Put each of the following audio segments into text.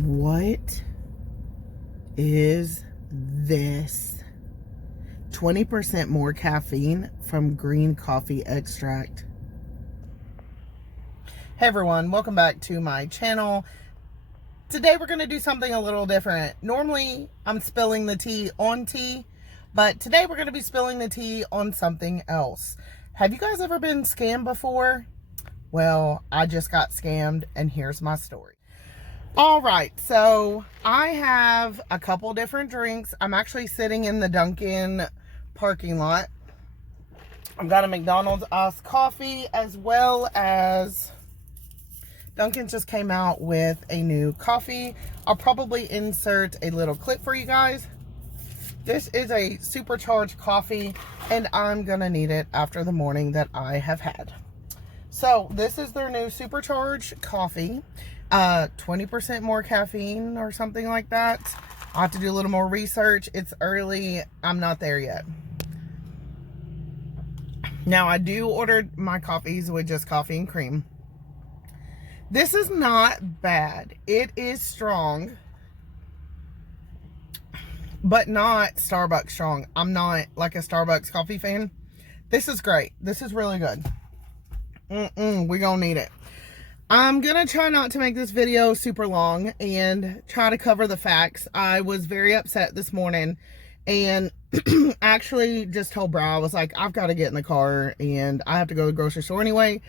What is this? 20% more caffeine from green coffee extract. Hey everyone, welcome back to my channel. Today we're going to do something a little different. Normally I'm spilling the tea on tea, but today we're going to be spilling the tea on something else. Have you guys ever been scammed before? Well, I just got scammed and here's my story. All right, so I have a couple different drinks. I'm actually sitting in the Dunkin' parking lot. I've got a McDonald's iced coffee, as well as Dunkin' just came out with a new coffee. I'll probably insert a little clip for you guys. This is a supercharged coffee, and I'm gonna need it after the morning that I have had. So this is their new supercharged coffee. 20% more caffeine or something like that. I'll have to do a little more research. It's early. I'm not there yet. Now, I do order my coffees with just coffee and cream. This is not bad. It is strong, but not Starbucks strong. I'm not like a Starbucks coffee fan. This is great. This is really good. We're gonna need it. I'm gonna try not to make this video super long and try to cover the facts. I was very upset this morning and actually just told Bri, I was like, I've got to get in the car and I have to go to the grocery store anyway.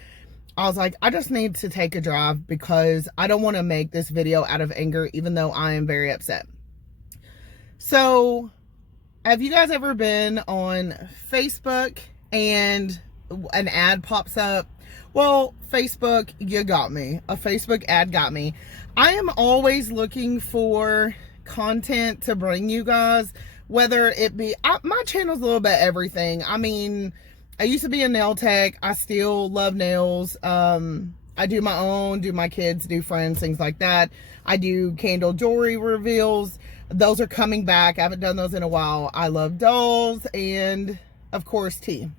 I was like, I just need to take a drive because I don't want to make this video out of anger, even though I am very upset. So, have you guys ever been on Facebook and an ad pops up? Well, Facebook, you got me. A Facebook ad got me. I am always looking for content to bring you guys, whether it be, my channel's a little bit everything. I mean, I used to be a nail tech. I still love nails. I do my own, do my kids, do friends, things like that. I do candle jewelry reveals. Those are coming back. I haven't done those in a while. I love dolls and, of course, tea.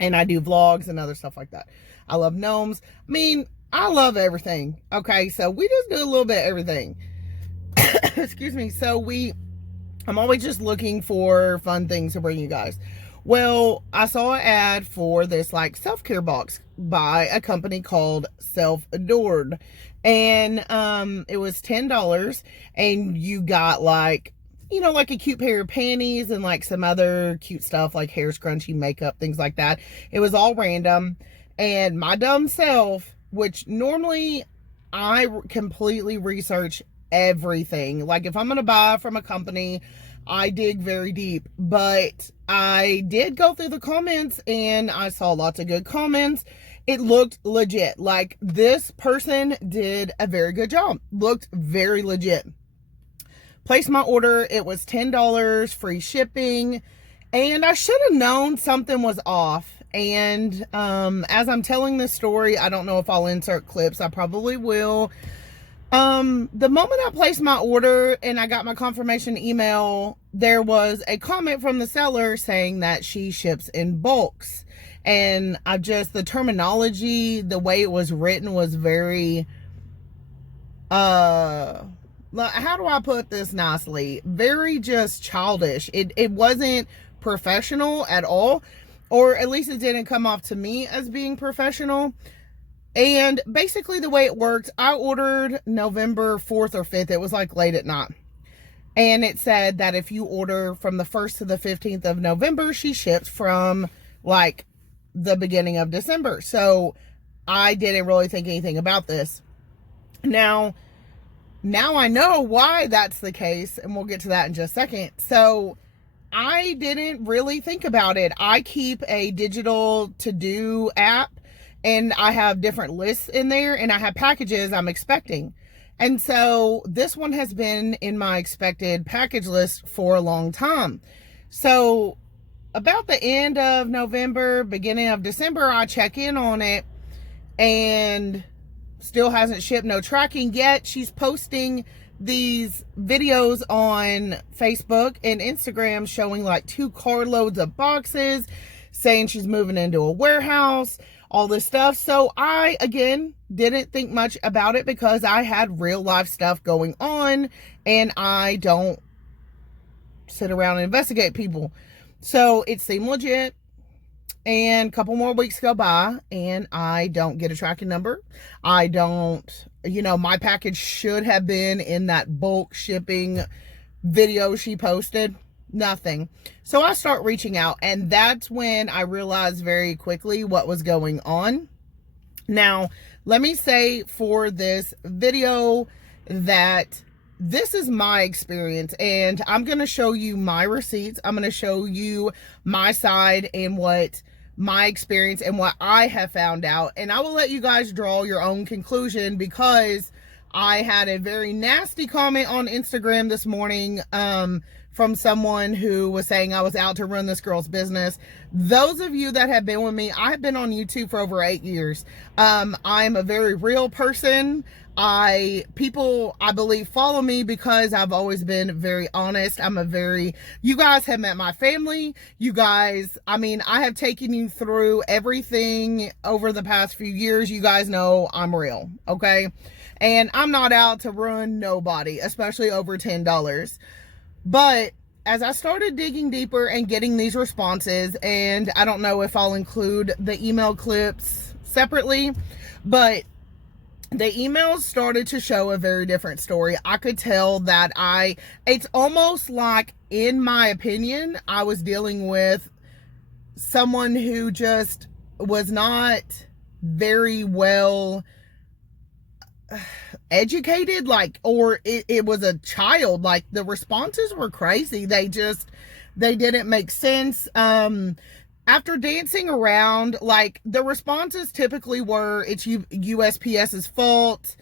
And I do vlogs and other stuff like that. I love gnomes. I mean, I love everything. Okay, so we just do a little bit of everything. Excuse me. So I'm always just looking for fun things to bring you guys. Well, I saw an ad for this like self-care box by a company called Self Adored. And it was $10 and you got like, you know, like a cute pair of panties and like some other cute stuff like hair scrunchie, makeup, things like that. It was all random. And my dumb self, which normally I completely research everything. Like if I'm going to buy from a company, I dig very deep. But I did go through the comments and I saw lots of good comments. It looked legit. Like this person did a very good job. Looked very legit. Placed my order. It was $10, free shipping. And I should have known something was off. And as I'm telling this story, I don't know if I'll insert clips. I probably will. The moment I placed my order and I got my confirmation email, there was a comment from the seller saying that she ships in bulks. And the terminology, the way it was written was very, how do I put this nicely? Very just childish. It wasn't professional at all. Or at least it didn't come off to me as being professional. And basically the way it worked, I ordered November 4th or 5th. It was like late at night. And it said that if you order from the 1st to the 15th of November, she ships from like the beginning of December. So I didn't really think anything about this. Now I know why that's the case. And we'll get to that in just a second. So I didn't really think about it. I keep a digital to-do app and I have different lists in there and I have packages I'm expecting. And so this one has been in my expected package list for a long time. So about the end of November, beginning of December, I check in on it and still hasn't shipped, no tracking yet. She's posting these videos on Facebook and Instagram showing like 2 carloads of boxes, saying she's moving into a warehouse. all this stuff. So I, again, didn't think much about it because I had real life stuff going on and I don't sit around and investigate people. So it seemed legit. And a couple more weeks go by and I don't get a tracking number. I don't, my package should have been in that bulk shipping video she posted. Nothing. So I start reaching out, and that's when I realized very quickly what was going on. Now, let me say for this video that this is my experience, and I'm going to show you my receipts. I'm going to show you my side and what my experience and what I have found out, and I will let you guys draw your own conclusion, because I had a very nasty comment on Instagram this morning from someone who was saying I was out to ruin this girl's business. Those of you that have been with me, I have been on YouTube for over 8 years. I'm a very real person. People, I believe, follow me because I've always been very honest. You guys have met my family. You guys, I have taken you through everything over the past few years. You guys know I'm real, okay? And I'm not out to ruin nobody, especially over $10. But as I started digging deeper and getting these responses, and I don't know if I'll include the email clips separately, but the emails started to show a very different story. I could tell that it's almost like, in my opinion, I was dealing with someone who just was not very well educated, or it was a child. Like, the responses were crazy. They didn't make sense. After dancing around, the responses typically were, it's USPS's fault.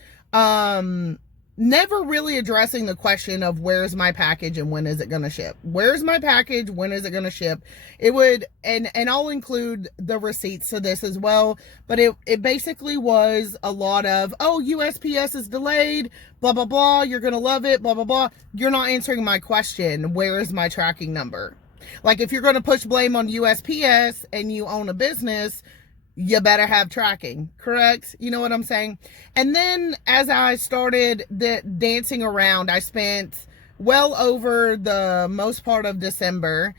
Never really addressing the question of, where's my package and when is it going to ship? Where's my package? When is it going to ship? It would, and I'll include the receipts to this as well, but it basically was a lot of, oh, USPS is delayed, blah, blah, blah. You're going to love it, blah, blah, blah. You're not answering my question. Where is my tracking number? Like, if you're going to push blame on USPS and you own a business, you better have tracking, correct? You know what I'm saying? And then as I started dancing around, I spent well over the most part of December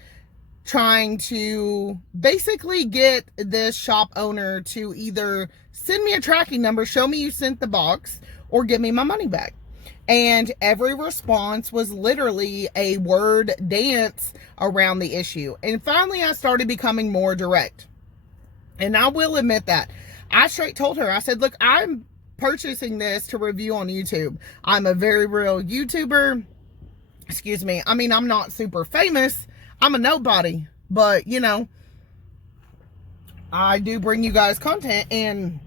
trying to basically get this shop owner to either send me a tracking number, show me you sent the box, or give me my money back. And every response was literally a word dance around the issue. And finally, I started becoming more direct. And I will admit that. I straight told her, I said, look, I'm purchasing this to review on YouTube. I'm a very real YouTuber. Excuse me. I'm not super famous. I'm a nobody. But, I do bring you guys content. And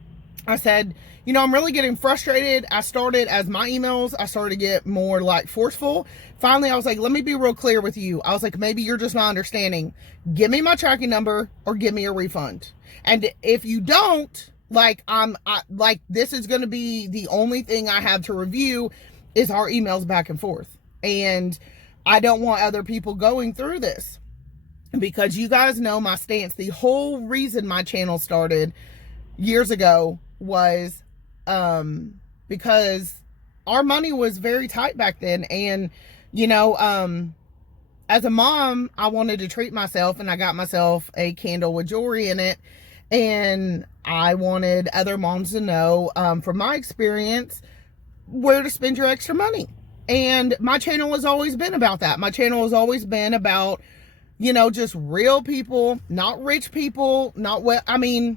I said, I'm really getting frustrated. I started, as my emails, I started to get more forceful. Finally, I was like, let me be real clear with you. I was like, maybe you're just not understanding. Give me my tracking number or give me a refund. And if you don't, this is going to be the only thing I have to review is our emails back and forth. And I don't want other people going through this, because you guys know my stance. The whole reason my channel started years ago was because our money was very tight back then. And, as a mom, I wanted to treat myself, and I got myself a candle with jewelry in it. And I wanted other moms to know, from my experience, where to spend your extra money. And my channel has always been about that. My channel has always been about, just real people, not rich people, nothing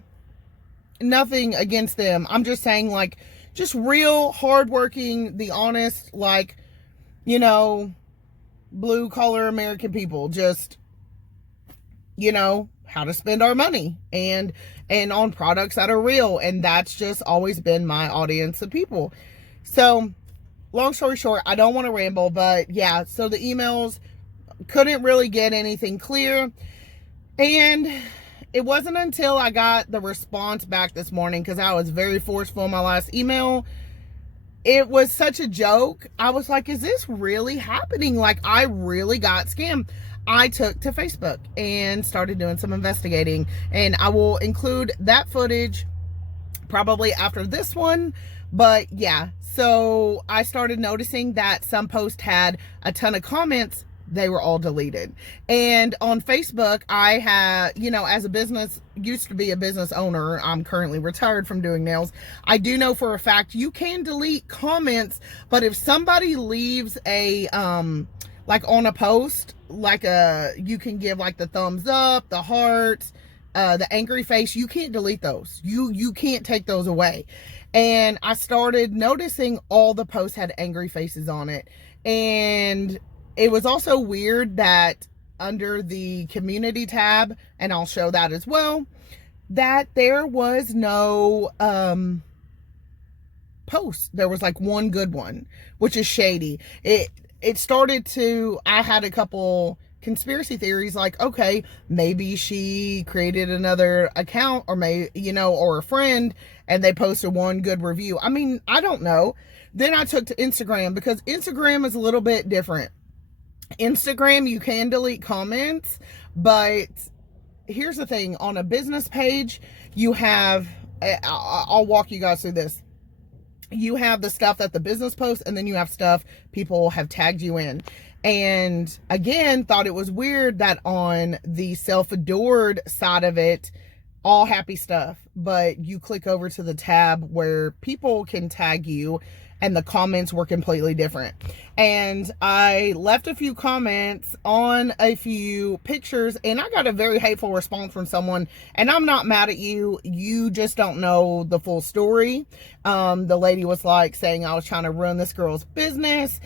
against them. I'm just saying, just real, hardworking, the honest, blue collar American people. Just, how to spend our money and on products that are real. And that's just always been my audience of people. So long story short, I don't want to ramble, but yeah, so the emails, couldn't really get anything clear. And it wasn't until I got the response back this morning, because I was very forceful in my last email. It was such a joke. I was like, is this really happening? I really got scammed. I took to Facebook and started doing some investigating. And I will include that footage probably after this one. But yeah, so I started noticing that some posts had a ton of comments. They were all deleted. And on Facebook, I had, as a business, used to be a business owner. I'm currently retired from doing nails. I do know for a fact you can delete comments, but if somebody leaves a, like on a post, you can give like the thumbs up, the hearts, the angry face, you can't delete those. You can't take those away. And I started noticing all the posts had angry faces on it. And it was also weird that under the community tab, and I'll show that as well, that there was no post. There was like one good one, which is shady. It started to, I had a couple conspiracy theories like, okay, maybe she created another account, or or a friend, and they posted one good review. I mean, I don't know. Then I took to Instagram, because Instagram is a little bit different. Instagram, you can delete comments, but here's the thing. On a business page, you have, I'll walk you guys through this. You have the stuff that the business posts, and then you have stuff people have tagged you in. And again, thought it was weird that on the self-adored side of it, all happy stuff, but you click over to the tab where people can tag you, and the comments were completely different. And I left a few comments on a few pictures, and I got a very hateful response from someone. And I'm not mad at you. You just don't know the full story. The lady was like saying I was trying to ruin this girl's business.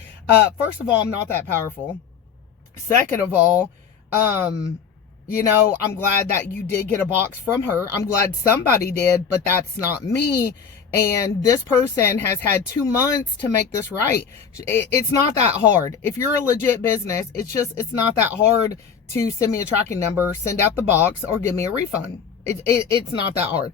First of all, I'm not that powerful. Second of all, I'm glad that you did get a box from her. I'm glad somebody did, but that's not me. And this person has had 2 months to make this right. It's not that hard. If you're a legit business, it's not that hard to send me a tracking number, send out the box, or give me a refund. It's not that hard.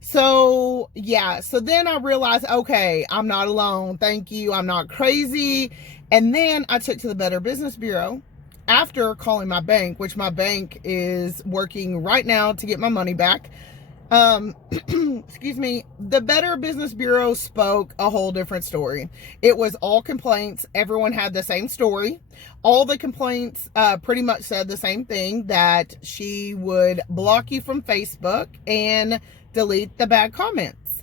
So yeah, so then I realized, okay, I'm not alone. Thank you. I'm not crazy. And then I took to the Better Business Bureau after calling my bank, which my bank is working right now to get my money back. Excuse me. The Better Business Bureau spoke a whole different story. It was all complaints. Everyone had the same story. All the complaints pretty much said the same thing, that she would block you from Facebook and delete the bad comments.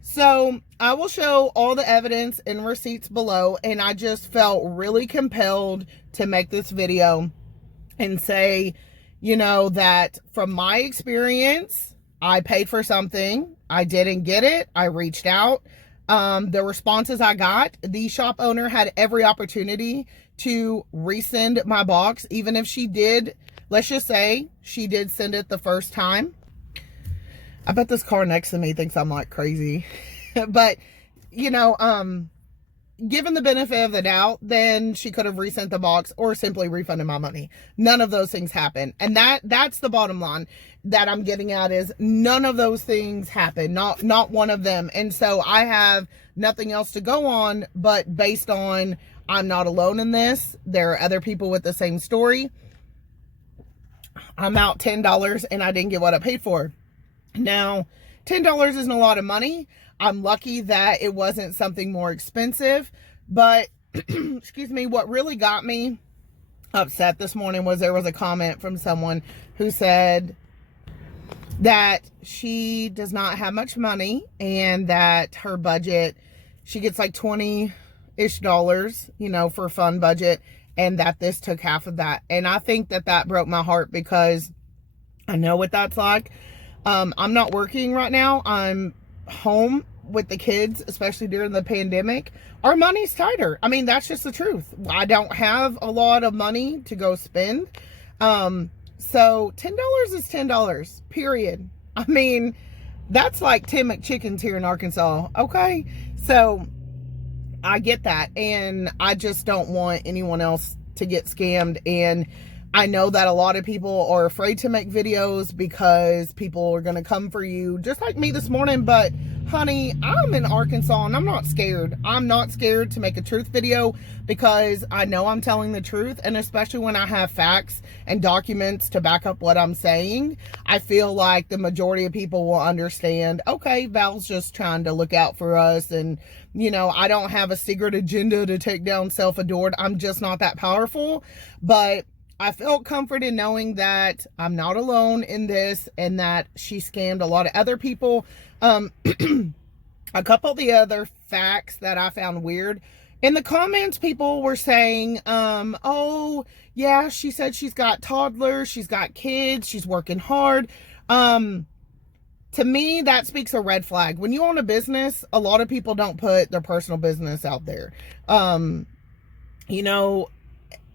So I will show all the evidence and receipts below, and I just felt really compelled to make this video and say, that from my experience, I paid for something. I didn't get it. I reached out. The responses I got, the shop owner had every opportunity to resend my box, even if she did, let's just say she did send it the first time. I bet this car next to me thinks I'm like crazy. But, given the benefit of the doubt, then she could have resent the box or simply refunded my money. None of those things happened. And that's the bottom line that I'm getting at, is none of those things happened. Not one of them. And so I have nothing else to go on, but based on I'm not alone in this. There are other people with the same story. I'm out $10 and I didn't get what I paid for. Now, $10 isn't a lot of money. I'm lucky that it wasn't something more expensive, but excuse me, what really got me upset this morning was there was a comment from someone who said that she does not have much money, and that her budget, she gets like $20-ish, for a fun budget, and that this took half of that. And I think that broke my heart, because I know what that's like. I'm not working right now. I'm home with the kids, especially during the pandemic. Our money's tighter. I mean, that's just the truth. I don't have a lot of money to go spend. So $10 is $10, period. I mean, that's like 10 McChickens here in Arkansas. Okay. So I get that. And I just don't want anyone else to get scammed. And I know that a lot of people are afraid to make videos because people are going to come for you, just like me this morning. But honey, I'm in Arkansas and I'm not scared. I'm not scared to make a truth video because I know I'm telling the truth. And especially when I have facts and documents to back up what I'm saying, I feel like the majority of people will understand, okay, Val's just trying to look out for us. And, you know, I don't have a secret agenda to take down Self-Adored. I'm just not that powerful. But I felt comforted knowing that I'm not alone in this and that she scammed a lot of other people. A couple of the other facts that I found weird. In the comments, people were saying, oh, yeah, she said she's got toddlers, she's got kids, she's working hard. To me, that speaks a red flag. When you own a business, a lot of people don't put their personal business out there. You know,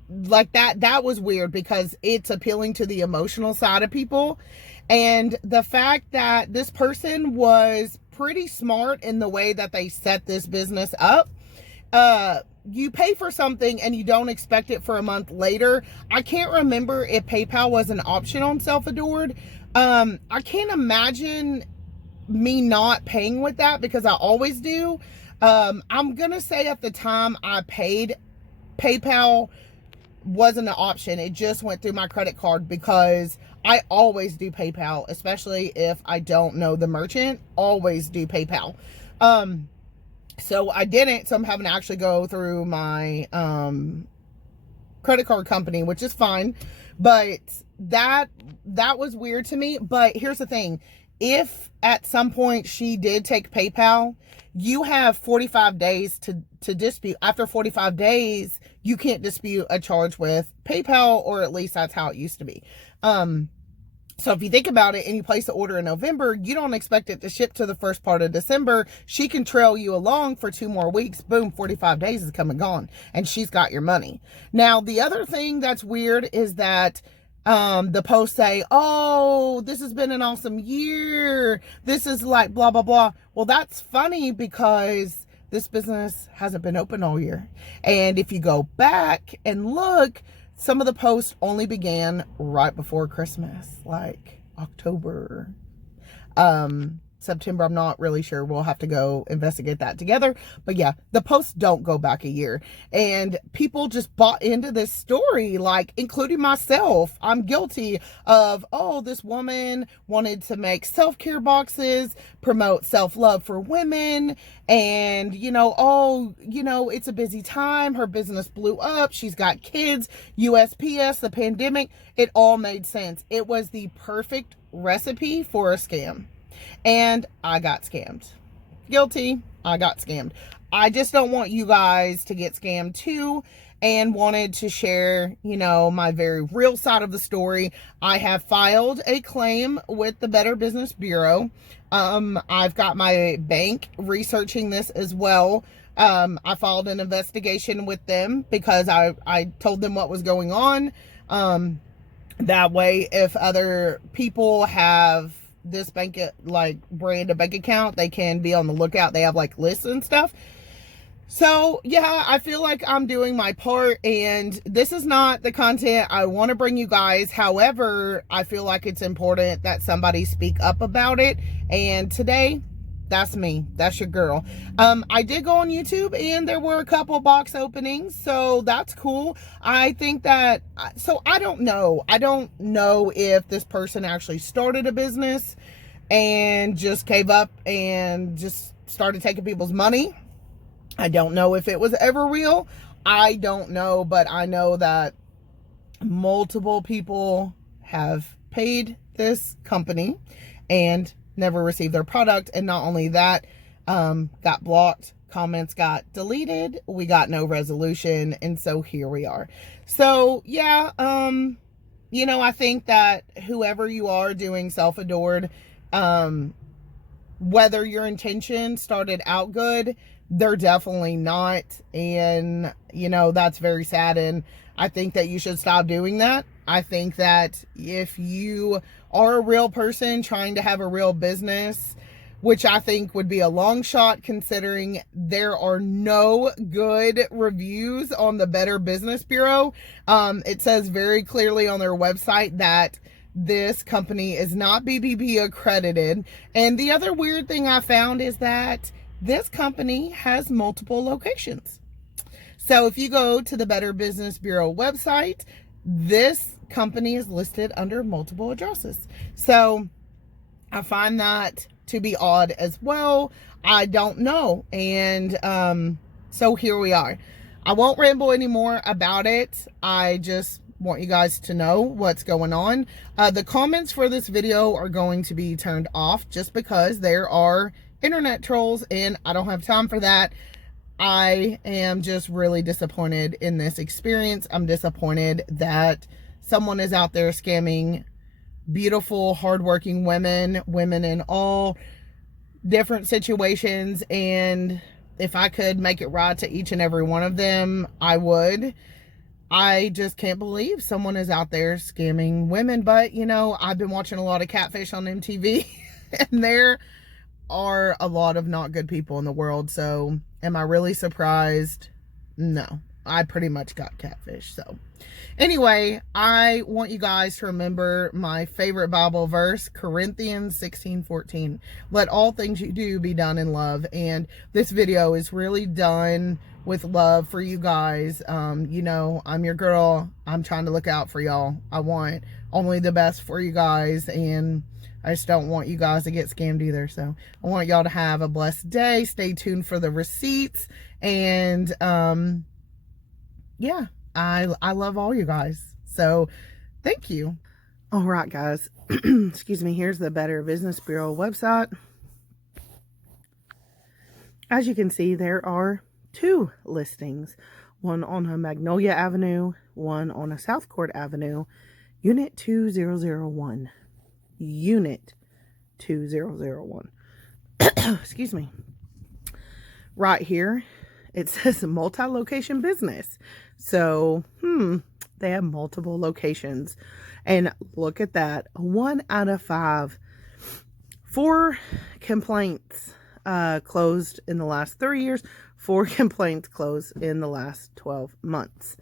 like that was weird because it's appealing to the emotional side of people. And the fact that this person was pretty smart in the way that they set this business up. You pay for something and you don't expect it for a month later. I can't remember if PayPal was an option on Self-Adored. I can't imagine me not paying with that because I always do. I'm gonna say at the time I paid, PayPal wasn't an option. It just went through my credit card because I always do PayPal, especially if I don't know the merchant. Always do PayPal. So I didn't, so I'm having to actually go through my credit card company, which is fine. But that was weird to me. But here's the thing. If at some point she did take PayPal, you have 45 days to dispute. After 45 days, you can't dispute a charge with PayPal, or at least that's how it used to be. So if you think about it and you place the order in November, you don't expect it to ship to the first part of December. She can trail you along for 2 more weeks. Boom, 45 days is come and gone. And she's got your money. Now, the other thing that's weird is that the posts say, oh, this has been an awesome year. This is like blah, blah, blah. Well, that's funny because this business hasn't been open all year. And if you go back and look, some of the posts only began right before Christmas, like October, September. I'm not really sure. We'll have to go investigate that together. But yeah, the posts don't go back a year. And people just bought into this story, like including myself. I'm guilty of, oh, this woman wanted to make self-care boxes, promote self-love for women. And, you know, oh, you know, it's a busy time. Her business blew up. She's got kids, USPS, the pandemic. It all made sense. It was the perfect recipe for a scam. And I got scammed. Guilty. I got scammed. I just don't want you guys to get scammed too, and wanted to share, you know, my very real side of the story. I have filed a claim with the Better Business Bureau. I've got my bank researching this as well. I filed an investigation with them because I told them what was going on. That way, if other people have this bank, like brand a bank account, they can be on the lookout. They have like lists and stuff. So yeah, I feel like I'm doing my part, and this is not the content I want to bring you guys. However, I feel like it's important that somebody speak up about it. And today, that's me. That's your girl. I did go on YouTube and there were a couple box openings, so that's cool. I think that, so I don't know. I don't know if this person actually started a business and just gave up and just started taking people's money. I don't know if it was ever real. I don't know, but I know that multiple people have paid this company and never received their product. And not only that, got blocked, comments got deleted, we got no resolution, and so here we are. So yeah, you know, I think that whoever you are doing Self-Adored, whether your intention started out good, they're definitely not. And, you know, that's very sad. And I think that you should stop doing that. I think that if you are a real person trying to have a real business, which I think would be a long shot considering there are no good reviews on the Better Business Bureau. It says very clearly on their website that This company is not BBB accredited. And the other weird thing I found is that this company has multiple locations. So if you go to the Better Business Bureau website, this company is listed under multiple addresses. So I find that to be odd as well. I don't know. And so here we are. I won't ramble anymore about it. I just want you guys to know what's going on. The comments for this video are going to be turned off just because there are internet trolls and I don't have time for that. I am just really disappointed in this experience. I'm disappointed that someone is out there scamming beautiful, hardworking women in all different situations. And if I could make it right to each and every one of them, I would. I just can't believe someone is out there scamming women. But, you know, I've been watching a lot of Catfish on MTV and there are a lot of not good people in the world. So am I really surprised? No, I pretty much got catfish. So anyway, I want you guys to remember my favorite Bible verse, Corinthians 16:14. Let all things you do be done in love. And this video is really done with love for you guys. You know, I'm your girl. I'm trying to look out for y'all. I want only the best for you guys, and I just don't want you guys to get scammed either. So I want y'all to have a blessed day. Stay tuned for the receipts. And yeah, I love all you guys. So thank you. All right, guys. Excuse me. Here's the Better Business Bureau website. As you can see, there are 2 listings. One on a Magnolia Avenue, one on a South Court Avenue, Unit 2001. Unit 2001. Excuse me. Right here, it says multi-location business. So, they have multiple locations. And look at that. 1 out of 5. 4 complaints closed in the last 3 years. 4 complaints closed in the last 12 months.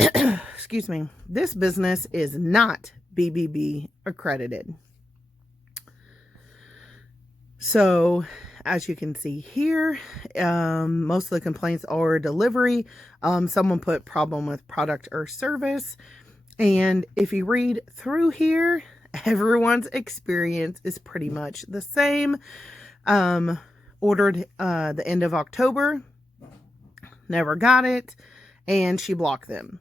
Excuse me. This business is not BBB accredited. So as you can see here, most of the complaints are delivery. Someone put problem with product or service. And if you read through here, everyone's experience is pretty much the same. Ordered the end of October, never got it, and she blocked them.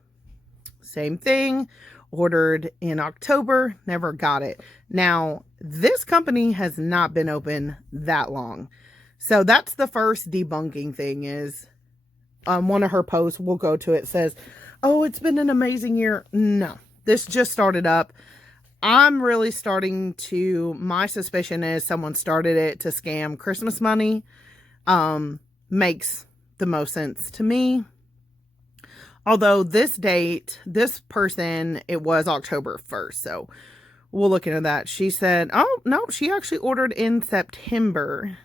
Same thing. Ordered in October, never got it. Now, this company has not been open that long. So that's the first debunking thing is one of her posts, we'll go to it, says, oh, it's been an amazing year. No, this just started up. I'm really starting to, my suspicion is someone started it to scam Christmas money. Makes the most sense to me. Although this date, this person, it was October 1st. So we'll look into that. She said, oh, no, she actually ordered in September.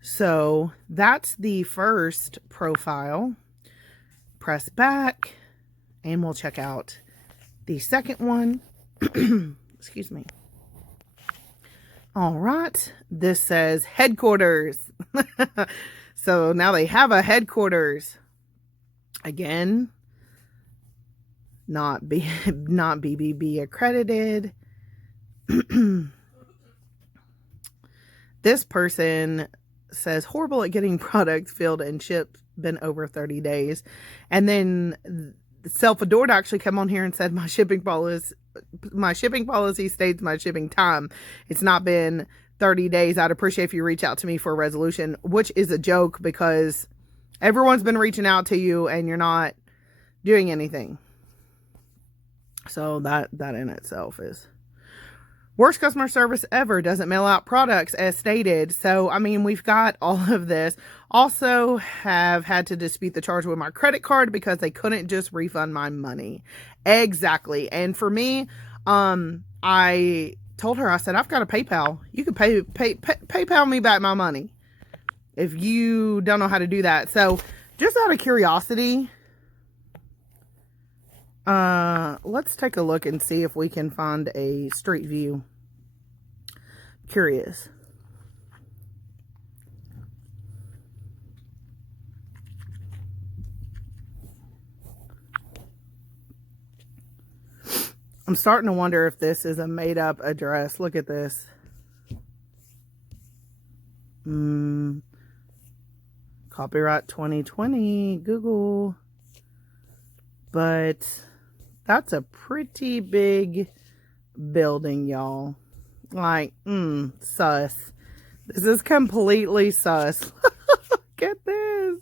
So that's the first profile. Press back and we'll check out the second one. Excuse me. All right. This says headquarters. So now they have a headquarters. Again, not BBB accredited. This person says horrible at getting products filled and shipped, been over 30 days. And then Self-Adored actually come on here and said my shipping policy states my shipping time. It's not been 30 days. I'd appreciate if you reach out to me for a resolution, which is a joke because everyone's been reaching out to you and you're not doing anything. So that in itself is worst customer service ever. Doesn't mail out products as stated. So, I mean, we've got all of this. Also have had to dispute the charge with my credit card because they couldn't just refund my money. Exactly. And for me, I told her, I said, I've got a PayPal. You can PayPal me back my money if you don't know how to do that. So just out of curiosity, Let's take a look and see if we can find a street view. Curious. I'm starting to wonder if this is a made-up address. Look at this. Copyright 2020, Google. But that's a pretty big building, y'all. Like, sus. This is completely sus. Look at this.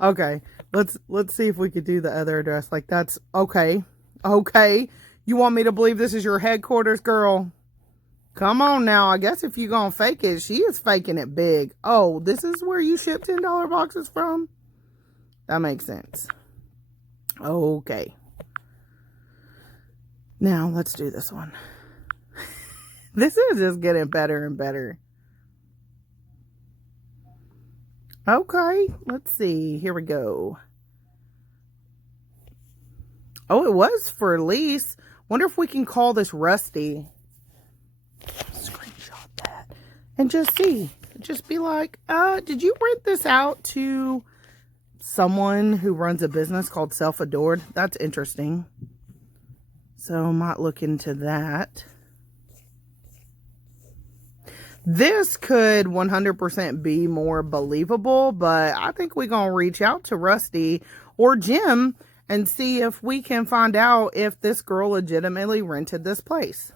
Okay, let's see if we could do the other address. Like, that's okay. Okay, you want me to believe this is your headquarters, girl? Come on now. I guess if you're gonna fake it, she is faking it big. Oh, this is where you ship $10 boxes from? That makes sense. Okay. Now, let's do this one. This is just getting better and better. Okay, let's see. Here we go. Oh, it was for lease. Wonder if we can call this Rusty. Screenshot that. And just see. Just be like, did you rent this out to someone who runs a business called Self Adored? That's interesting. So I might look into that. This could 100% be more believable, but I think we're going to reach out to Rusty or Jim and see if we can find out if this girl legitimately rented this place.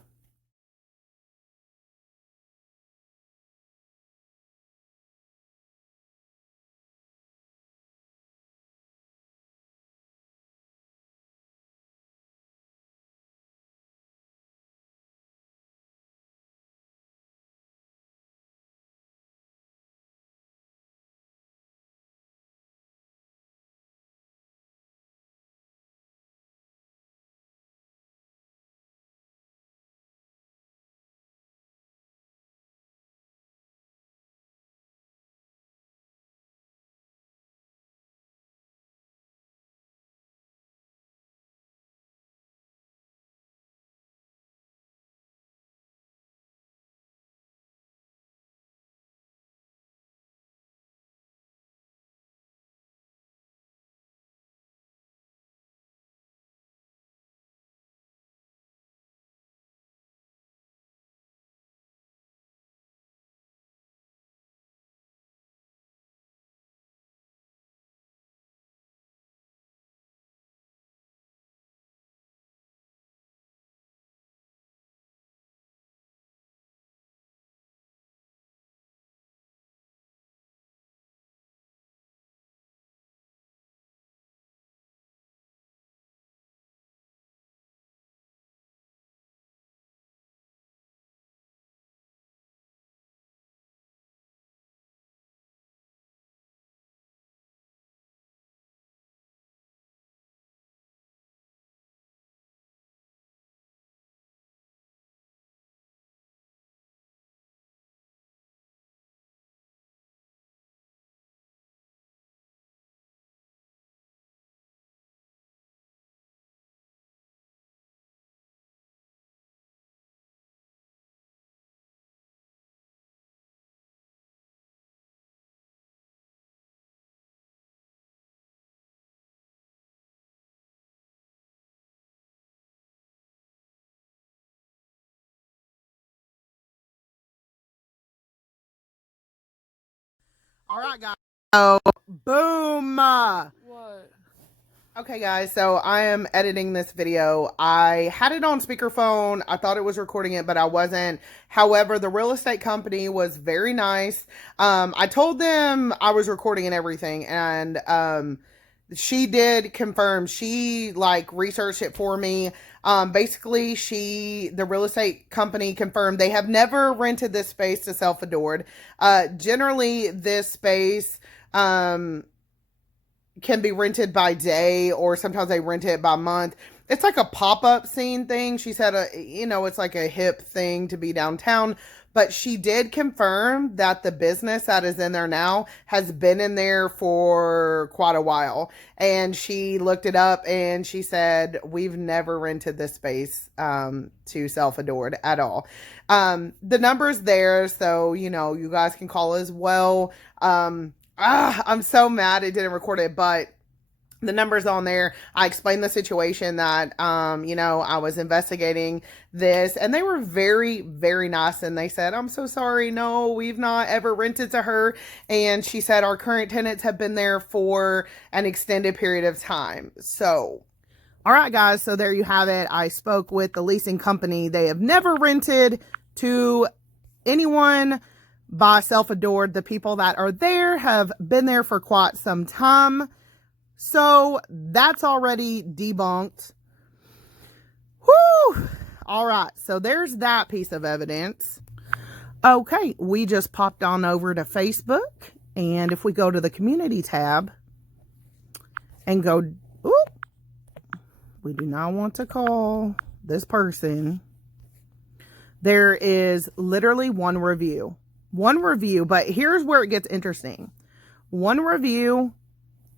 All right, guys. So, boom. What? Okay, guys, so I am editing this video. I had it on speakerphone. I thought it was recording it, but I wasn't. However, the real estate company was very nice. I told them I was recording and everything, and she did confirm. She like researched it for me. Basically, the real estate company confirmed they have never rented this space to Self Adored. Generally, this space, can be rented by day, or sometimes they rent it by month. it's like a pop-up scene thing. She said, it's like a hip thing to be downtown. But she did confirm that the business that is in there now has been in there for quite a while. And she looked it up and she said, we've never rented this space to Self Adored at all. The number's there, so, you guys can call as well. I'm so mad it didn't record it, but the numbers on there. I explained the situation that, I was investigating this, and they were very, very nice. And they said, I'm so sorry. No, we've not ever rented to her. And she said, our current tenants have been there for an extended period of time. So, all right, guys. So there you have it. I spoke with the leasing company. They have never rented to anyone by Self Adored. The people that are there have been there for quite some time. So that's already debunked. Whew. All right. So there's that piece of evidence. Okay. We just popped on over to Facebook. And if we go to the community tab and go, we do not want to call this person. There is literally one review, but here's where it gets interesting. One review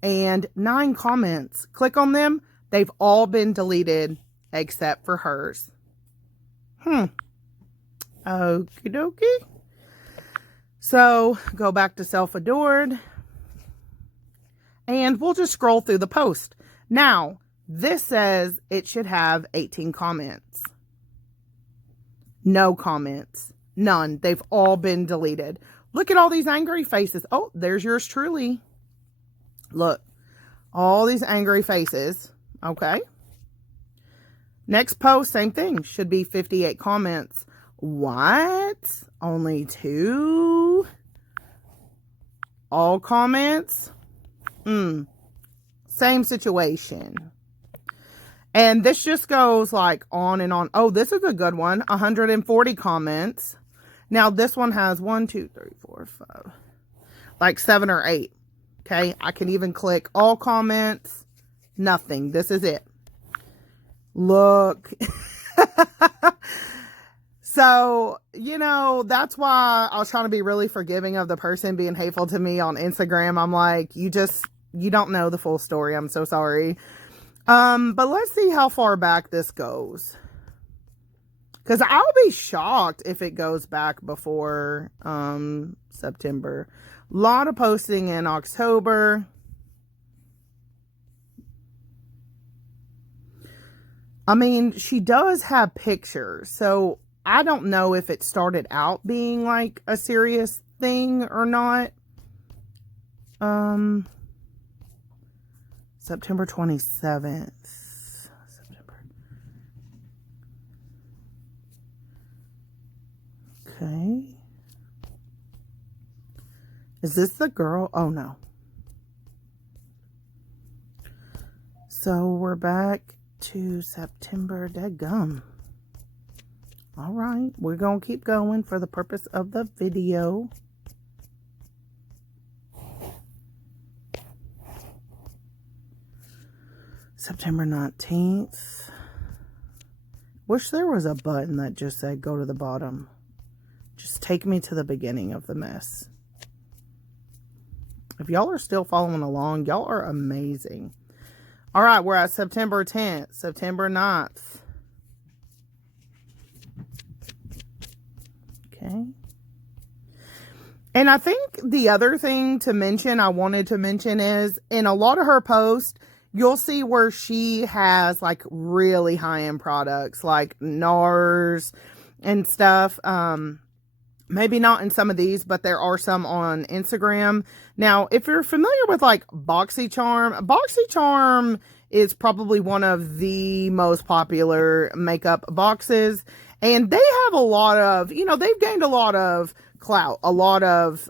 and 9 comments. Click on them. They've all been deleted except for hers. Okie dokie. So go back to Self Adored and we'll just scroll through the post. Now, this says it should have 18 comments. No comments. None. They've all been deleted. Look at all these angry faces. Oh, there's yours truly. Look, all these angry faces. Okay. Next post, same thing. Should be 58 comments. What? Only 2? All comments? Same situation. And this just goes like on and on. Oh, this is a good one. 140 comments. Now this one has 1, 2, 3, 4, 5. Like 7 or 8. Okay, I can even click all comments. Nothing. This is it. Look. So, that's why I was trying to be really forgiving of the person being hateful to me on Instagram. I'm like, you don't know the full story. I'm so sorry. But let's see how far back this goes. Because I'll be shocked if it goes back before September. A lot of posting in October. I mean, she does have pictures. So I don't know if it started out being like a serious thing or not. September 27th. Okay. Is this the girl? Oh, no. So we're back to September. Dadgum. All right. We're going to keep going for the purpose of the video. September 19th. Wish there was a button that just said go to the bottom. Just take me to the beginning of the mess. If y'all are still following along, y'all are amazing. All right, we're at September 10th, September 9th. Okay. And I think the other thing to mention, I wanted to mention is in a lot of her posts, you'll see where she has like really high-end products like NARS and stuff. Maybe not in some of these, but there are some on Instagram. Now, if you're familiar with like BoxyCharm is probably one of the most popular makeup boxes. And they have a lot of, they've gained a lot of clout, a lot of,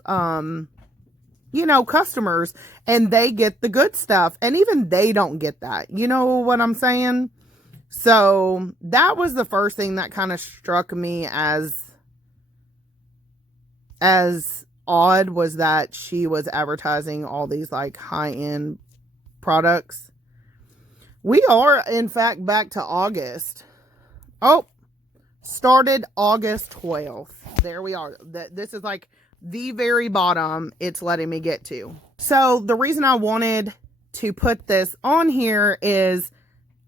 customers, and they get the good stuff. And even they don't get that. You know what I'm saying? So that was the first thing that kind of struck me as odd, was that she was advertising all these like high-end products We are, in fact, back to August. Oh, started August 12th. There we are. This is like the very bottom it's letting me get to. So the reason I wanted to put this on here is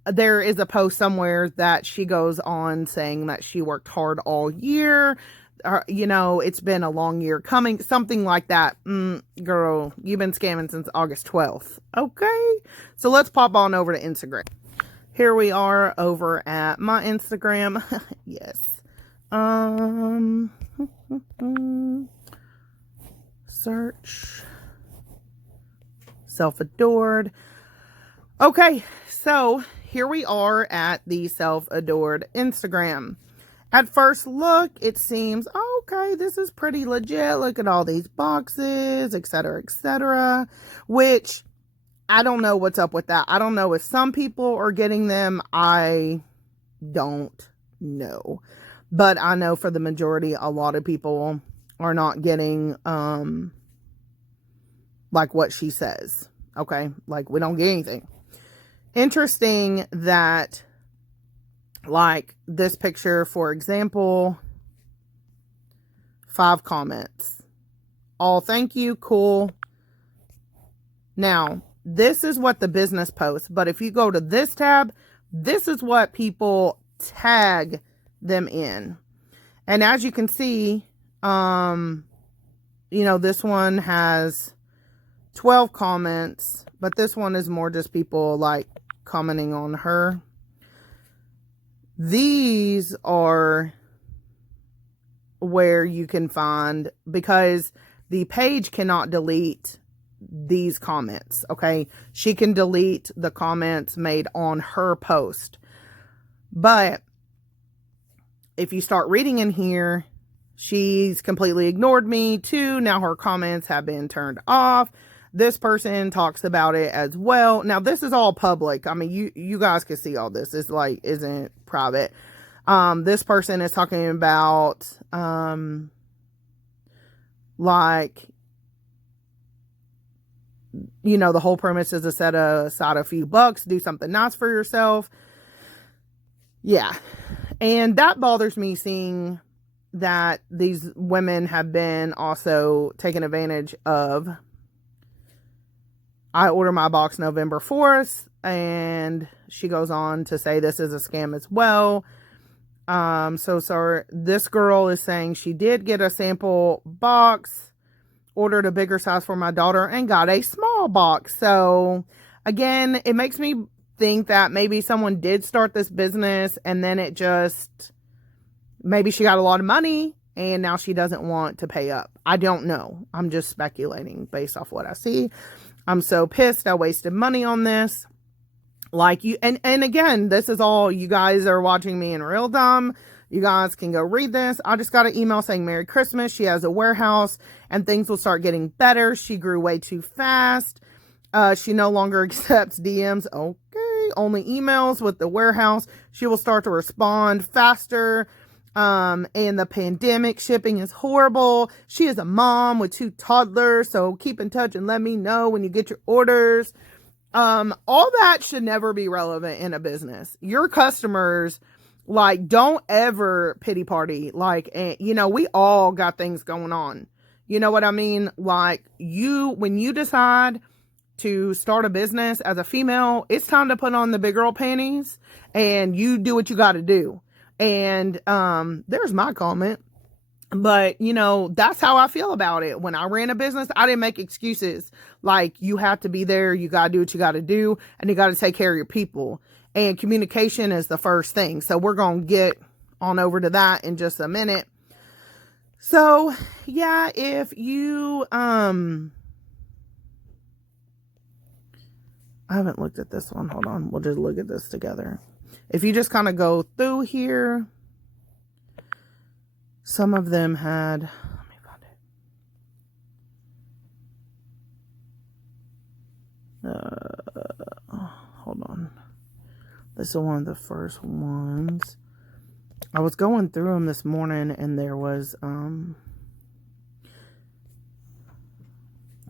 there is a post somewhere that she goes on saying that she worked hard all year. You know, it's been a long year coming, something like that. Girl, you've been scamming since August 12th. Okay. So let's pop on over to Instagram. Here we are over at my Instagram. Yes. Search. Self-adored. Okay. So here we are at the self-adored Instagram. At first look, it seems, okay, this is pretty legit. Look at all these boxes, etc., etc. Which, I don't know what's up with that. I don't know if some people are getting them. I don't know. But I know for the majority, a lot of people are not getting, like what she says. Okay? Like, we don't get anything. Interesting that, like this picture, for example, 5 comments. All thank you, cool. Now, this is what the business posts, but if you go to this tab, this is what people tag them in. And as you can see, you know, this one has 12 comments, but this one is more just people like commenting on her. These are where you can find, because the page cannot delete these comments, okay? She can delete the comments made on her post. But if you start reading in here, she's completely ignored me too. Now her comments have been turned off. This person talks about it as well. Now, this is all public. I mean, you guys can see all this. It's like, isn't private. This person is talking about, like, you know, the whole premise is to set aside a few bucks, do something nice for yourself. Yeah. And that bothers me, seeing that these women have been also taken advantage of. I order my box November 4th, and she goes on to say this is a scam as well. So sorry. This girl is saying she did get a sample box, ordered a bigger size for my daughter, and got a small box. So again, it makes me think that maybe someone did start this business, and then it just, maybe she got a lot of money and now she doesn't want to pay up. I don't know. I'm just speculating based off what I see. I'm so pissed. I wasted money on this. Like, you, and again, this is all, you guys are watching me in real time. You guys can go read this. I just got an email saying Merry Christmas. She has a warehouse and things will start getting better. She grew way too fast. She no longer accepts DMs. Okay. Only emails with the warehouse. She will start to respond faster. And the pandemic shipping is horrible. She is a mom with 2 toddlers. So keep in touch and let me know when you get your orders. All that should never be relevant in a business. Your customers, like, don't ever pity party. Like, you know, we all got things going on. You know what I mean? Like, when you decide to start a business as a female, it's time to put on the big girl panties and you do what you got to do. And, there's my comment. But, you know, that's how I feel about it. When I ran a business, I didn't make excuses. Like, you have to be there. You got to do what you got to do. And you got to take care of your people. And communication is the first thing. So we're going to get on over to that in just a minute. So, yeah, if you, I haven't looked at this one. Hold on. We'll just look at this together. If you just kind of go through here, some of them had, let me find it. Hold on. This is one of the first ones. I was going through them this morning and there was,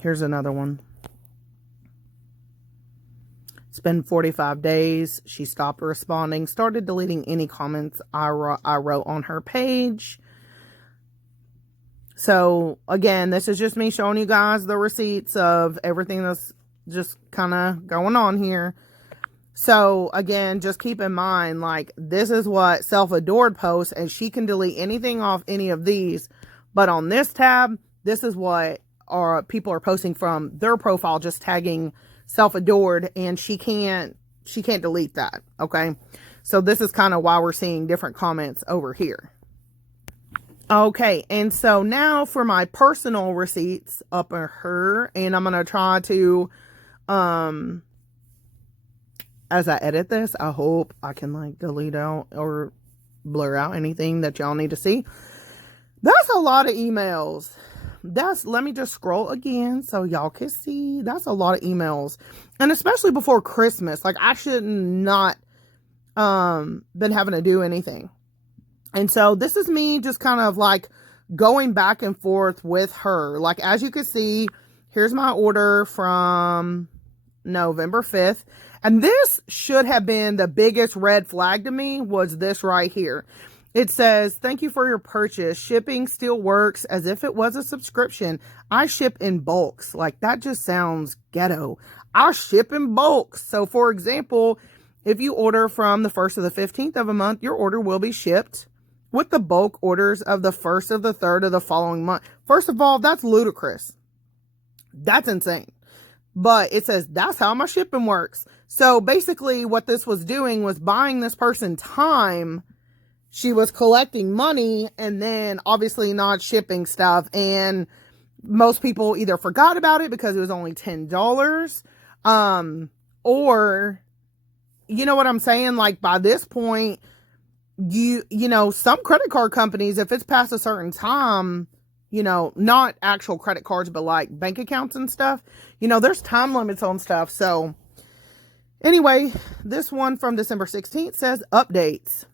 here's another one. It's been 45 days. She stopped responding, started deleting any comments I wrote on her page. So again, this is just me showing you guys the receipts of everything that's just kind of going on here. So again, just keep in mind, like, this is what Self-Adored posts, and she can delete anything off any of these. But on this tab, this is what people are posting from their profile, just tagging Self-Adored, and she can't delete that. Okay. So this is kind of why we're seeing different comments over here. Okay. And so now for my personal receipts up at her, and I'm going to try to, as I edit this, I hope I can like delete out or blur out anything that y'all need to see. That's a lot of emails. Let me just scroll again so y'all can see. That's a lot of emails. And especially before Christmas. Like, I should not been having to do anything. And so this is me just kind of like going back and forth with her. Like, as you can see, here's my order from November 5th. And this should have been the biggest red flag to me, was this right here. It says, thank you for your purchase. Shipping still works as if it was a subscription. I ship in bulks. Like, that just sounds ghetto. I ship in bulks. So for example, if you order from the 1st to the 15th of a month, your order will be shipped with the bulk orders of the 1st of the 3rd of the following month. First of all, that's ludicrous. That's insane. But it says that's how my shipping works. So basically what this was doing was buying this person time. She was collecting money and then obviously not shipping stuff. And most people either forgot about it because it was only $10. Or, you know what I'm saying? Like, by this point, you know, some credit card companies, if it's past a certain time, you know, not actual credit cards, but like bank accounts and stuff, you know, there's time limits on stuff. So anyway, this one from December 16th says updates,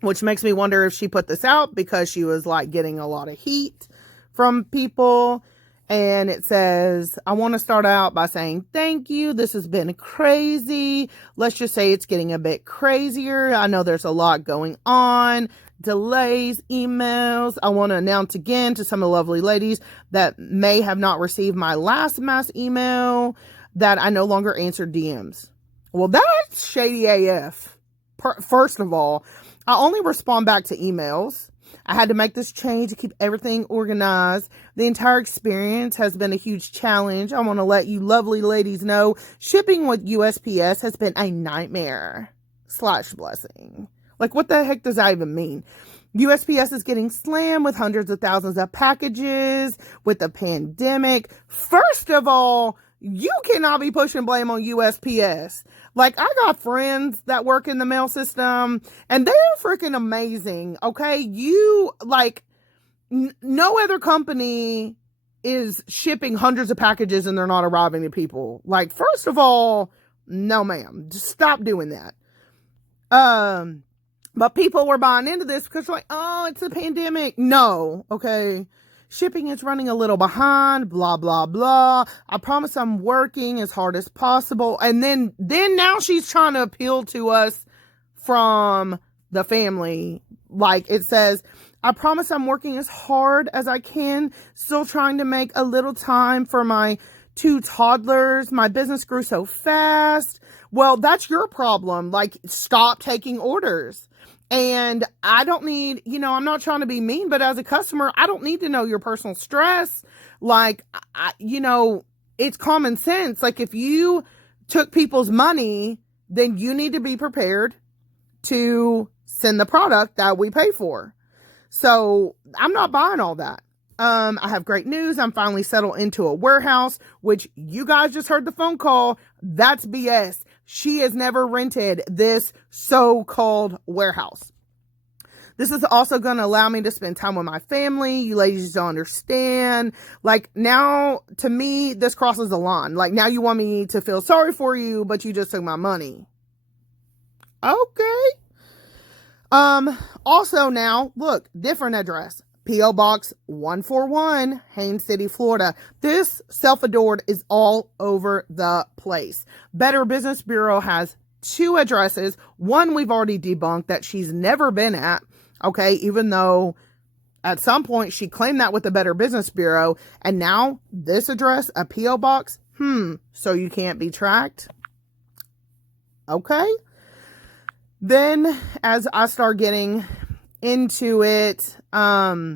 which makes me wonder if she put this out because she was like getting a lot of heat from people. And it says, I want to start out by saying thank you. This has been crazy. Let's just say it's getting a bit crazier. I know there's a lot going on. Delays, emails. I want to announce again to some of the lovely ladies that may have not received my last mass email that I no longer answer DMs. Well, that's shady AF. First of all, I only respond back to emails. I had to make this change to keep everything organized. The entire experience has been a huge challenge. I want to let you lovely ladies know shipping with USPS has been a nightmare / blessing. Like, what the heck does that even mean? USPS is getting slammed with hundreds of thousands of packages with the pandemic. First of all, you cannot be pushing blame on USPS. Like, I got friends that work in the mail system and they're freaking amazing. Okay. You like no other company is shipping hundreds of packages and they're not arriving to people. Like, first of all, no ma'am, just stop doing that. But people were buying into this because like, oh, it's a pandemic. No. Okay. Shipping is running a little behind, blah, blah, blah. I promise I'm working as hard as possible. And then now she's trying to appeal to us from the family. Like, it says, I promise I'm working as hard as I can, still trying to make a little time for my 2 toddlers. My business grew so fast. Well, that's your problem. Like, stop taking orders. And I don't need, you know, I'm not trying to be mean, but as a customer, I don't need to know your personal stress. Like, you know, it's common sense. Like, if you took people's money, then you need to be prepared to send the product that we pay for. So I'm not buying all that. I have great news. I'm finally settled into a warehouse, which you guys just heard the phone call. That's BS. She has never rented this so-called warehouse. This is also going to allow me to spend time with my family. You ladies don't understand. Like, now, to me, this crosses the line. Like, now you want me to feel sorry for you, but you just took my money. Okay. Also now, look, different address. P.O. Box 141, Haines City, Florida. This self-adored is all over the place. Better Business Bureau has 2 addresses. One we've already debunked that she's never been at, okay, even though at some point she claimed that with the Better Business Bureau. And now this address, a P.O. Box, so you can't be tracked. Okay. Then as I start getting into it, I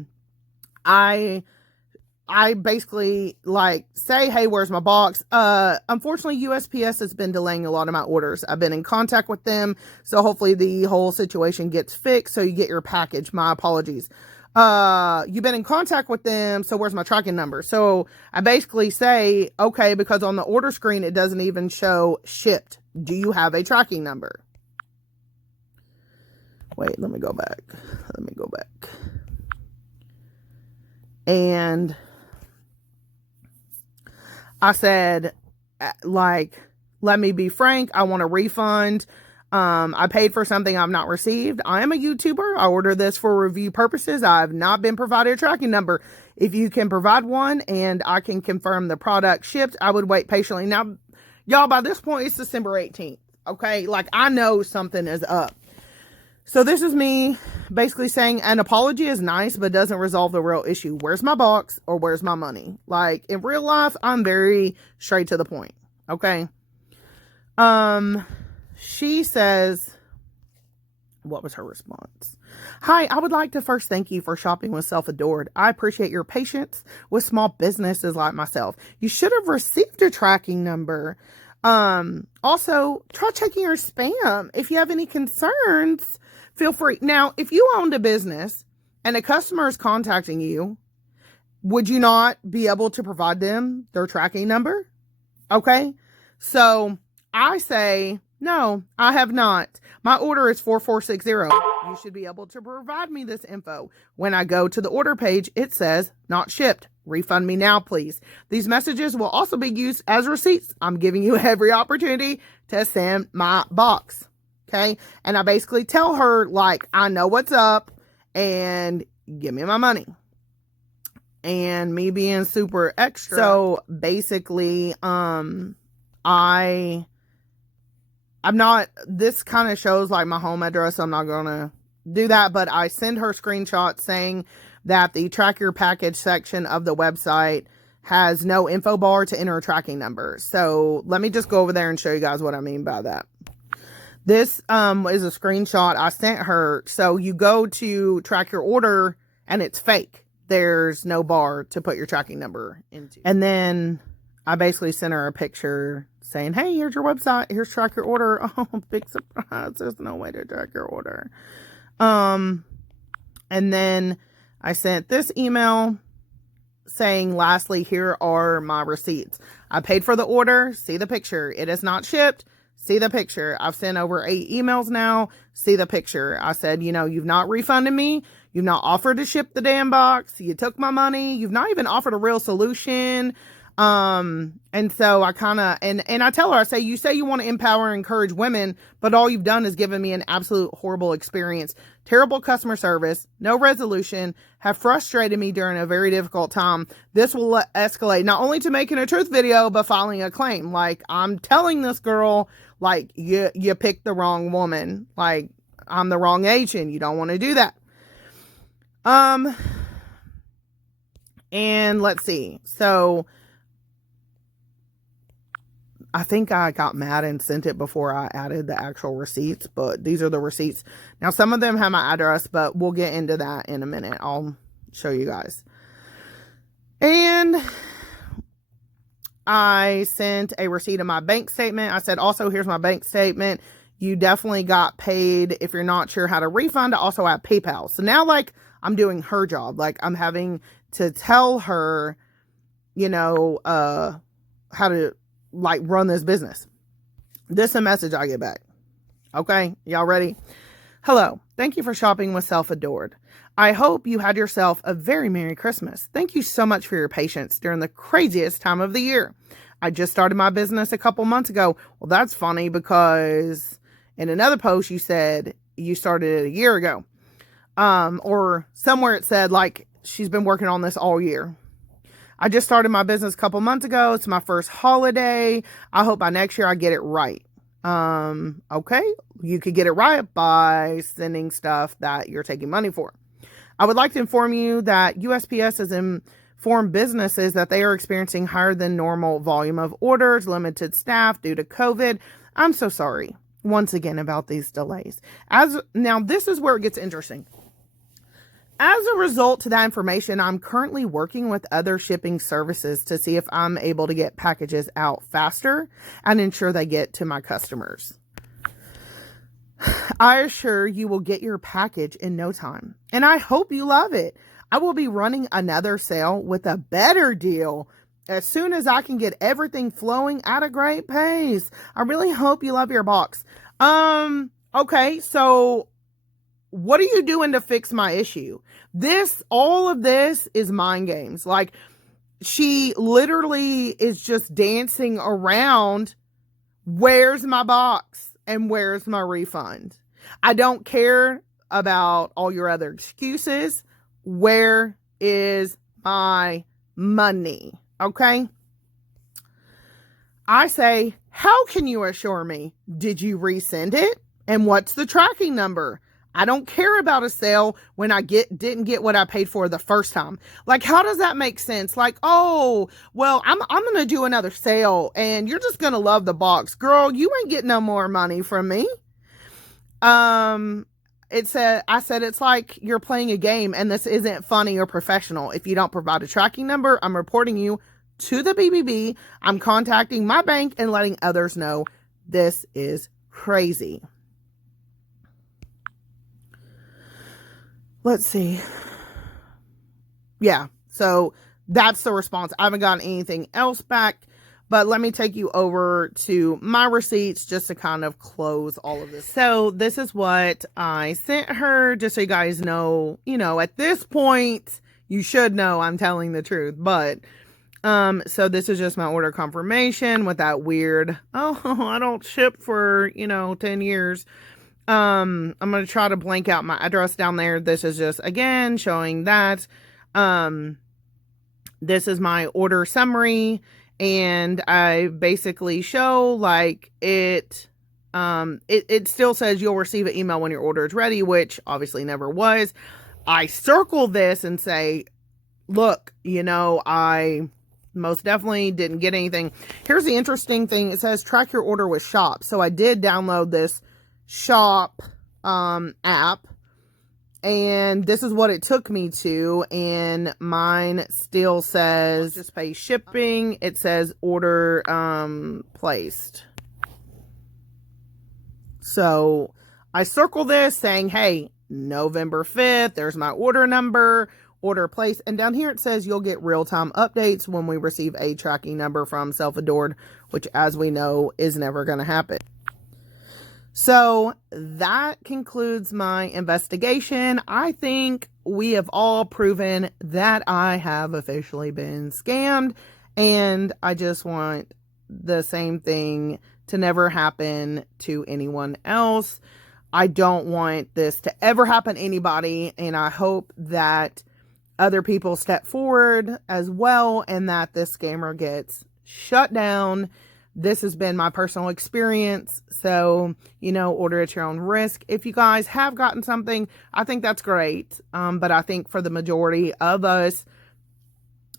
basically like say, hey, where's my box? Unfortunately, USPS has been delaying a lot of my orders. I've been in contact with them, so hopefully the whole situation gets fixed so you get your package. My apologies. You've been in contact with them, so where's my tracking number? So I basically say, okay, because on the order screen it doesn't even show shipped. Do you have a tracking number? Wait, let me go back. And I said, like, let me be frank. I want a refund. I paid for something I've not received. I am a YouTuber. I ordered this for review purposes. I've not been provided a tracking number. If you can provide one and I can confirm the product shipped, I would wait patiently. Now, y'all, by this point, it's December 18th. Okay. Like, I know something is up. So this is me basically saying an apology is nice, but doesn't resolve the real issue. Where's my box or where's my money? Like, in real life, I'm very straight to the point. Okay. She says, what was her response? Hi, I would like to first thank you for shopping with Self Adored. I appreciate your patience with small businesses like myself. You should have received a tracking number. Also, try checking your spam. If you have any concerns, feel free. Now, if you owned a business and a customer is contacting you, would you not be able to provide them their tracking number? Okay. So I say, no, I have not. My order is 4460. You should be able to provide me this info. When I go to the order page, it says not shipped. Refund me now, please. These messages will also be used as receipts. I'm giving you every opportunity to send my box. Okay. And I basically tell her, like, I know what's up and give me my money. And me being super extra. So basically, I'm not, this kind of shows like my home address. So I'm not going to do that, but I send her screenshots saying that the track your package section of the website has no info bar to enter a tracking number. So let me just go over there and show you guys what I mean by that. This is a screenshot I sent her. So you go to track your order and it's fake. There's no bar to put your tracking number into. And then I basically sent her a picture saying, hey, here's your website. Here's track your order. Oh, big surprise. There's no way to track your order. And then I sent this email saying, lastly, here are my receipts. I paid for the order. See the picture. It is not shipped. See the picture. I've sent over 8 emails now. See the picture. I said, you know, you've not refunded me. You've not offered to ship the damn box. You took my money. You've not even offered a real solution. And so I kind of, and I tell her, I say, you say you want to empower and encourage women, but all you've done is given me an absolute horrible experience. Terrible customer service, no resolution, have frustrated me during a very difficult time. This will escalate not only to making a truth video, but filing a claim. Like, I'm telling this girl, like, you picked the wrong woman. Like, I'm the wrong agent. You don't want to do that. And let's see. So I think I got mad and sent it before I added the actual receipts, but these are the receipts. Now, some of them have my address, but we'll get into that in a minute. I'll show you guys. And I sent a receipt of my bank statement. I said, also, here's my bank statement. You definitely got paid. If you're not sure how to refund, I also have PayPal. So now, like, I'm doing her job. Like, I'm having to tell her, you know, how to, like, run this business. This is a message I get back. Okay, y'all ready? Hello, thank you for shopping with Self Adored. I hope you had yourself a very Merry Christmas. Thank you so much for your patience during the craziest time of the year. I just started my business a couple months ago. Well, that's funny because in another post you said you started it a year ago. Or somewhere it said, like, she's been working on this all year. I just started my business a couple months ago. It's my first holiday. I hope by next year I get it right. Okay. You could get it right by sending stuff that you're taking money for. I would like to inform you that USPS has informed businesses that they are experiencing higher than normal volume of orders, limited staff due to COVID. I'm so sorry once again about these delays. Now this is where it gets interesting. As a result to that information, I'm currently working with other shipping services to see if I'm able to get packages out faster and ensure they get to my customers. I assure you will get your package in no time, and I hope you love it. I will be running another sale with a better deal as soon as I can get everything flowing at a great pace. I really hope you love your box. Okay, so what are you doing to fix my issue? All of this is mind games. Like, she literally is just dancing around. Where's my box and where's my refund? I don't care about all your other excuses. Where is my money? Okay. I say, how can you assure me? Did you resend it? And what's the tracking number? I don't care about a sale when I didn't get what I paid for the first time. Like, how does that make sense? Like, oh, well, I'm going to do another sale and you're just going to love the box. Girl, you ain't getting no more money from me. I said, it's like you're playing a game and this isn't funny or professional. If you don't provide a tracking number, I'm reporting you to the BBB. I'm contacting my bank and letting others know. This is crazy. Let's see. Yeah, so that's the response. I haven't gotten anything else back, but let me take you over to my receipts just to kind of close all of this. So this is what I sent her, just so you guys know, at this point, you should know I'm telling the truth, but so this is just my order confirmation with that weird, oh, I don't ship for, 10 years. I'm going to try to blank out my address down there. This is just, again, showing that, this is my order summary, and I basically show like it still says you'll receive an email when your order is ready, which obviously never was. I circle this and say, look, I most definitely didn't get anything. Here's the interesting thing. It says track your order with Shop. So I did download this Shop app, and this is what it took me to, and mine still says just pay shipping. It says order placed. So I circle this saying, hey, November 5th, there's my order number, order placed, and down here it says you'll get real-time updates when we receive a tracking number from Self-Adored, which, as we know, is never going to happen. So that concludes my investigation. I think we have all proven that I have officially been scammed, and I just want the same thing to never happen to anyone else. I don't want this to ever happen to anybody, and I hope that other people step forward as well and that this scammer gets shut down. This has been my personal experience. So, order at your own risk. If you guys have gotten something, I think that's great. But I think for the majority of us,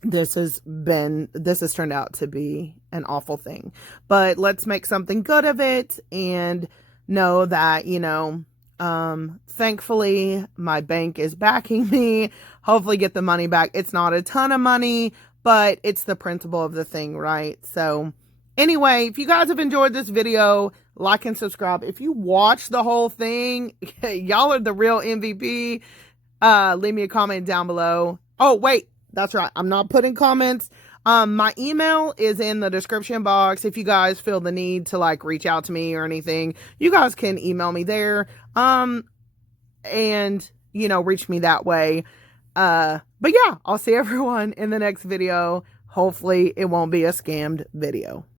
this has turned out to be an awful thing. But let's make something good of it and know that, thankfully my bank is backing me. Hopefully get the money back. It's not a ton of money, but it's the principle of the thing, right? So anyway, if you guys have enjoyed this video, like and subscribe. If you watch the whole thing, y'all are the real MVP. Leave me a comment down below. Oh, wait, that's right. I'm not putting comments. My email is in the description box. If you guys feel the need to reach out to me or anything, you guys can email me there. And reach me that way. But yeah, I'll see everyone in the next video. Hopefully it won't be a scammed video.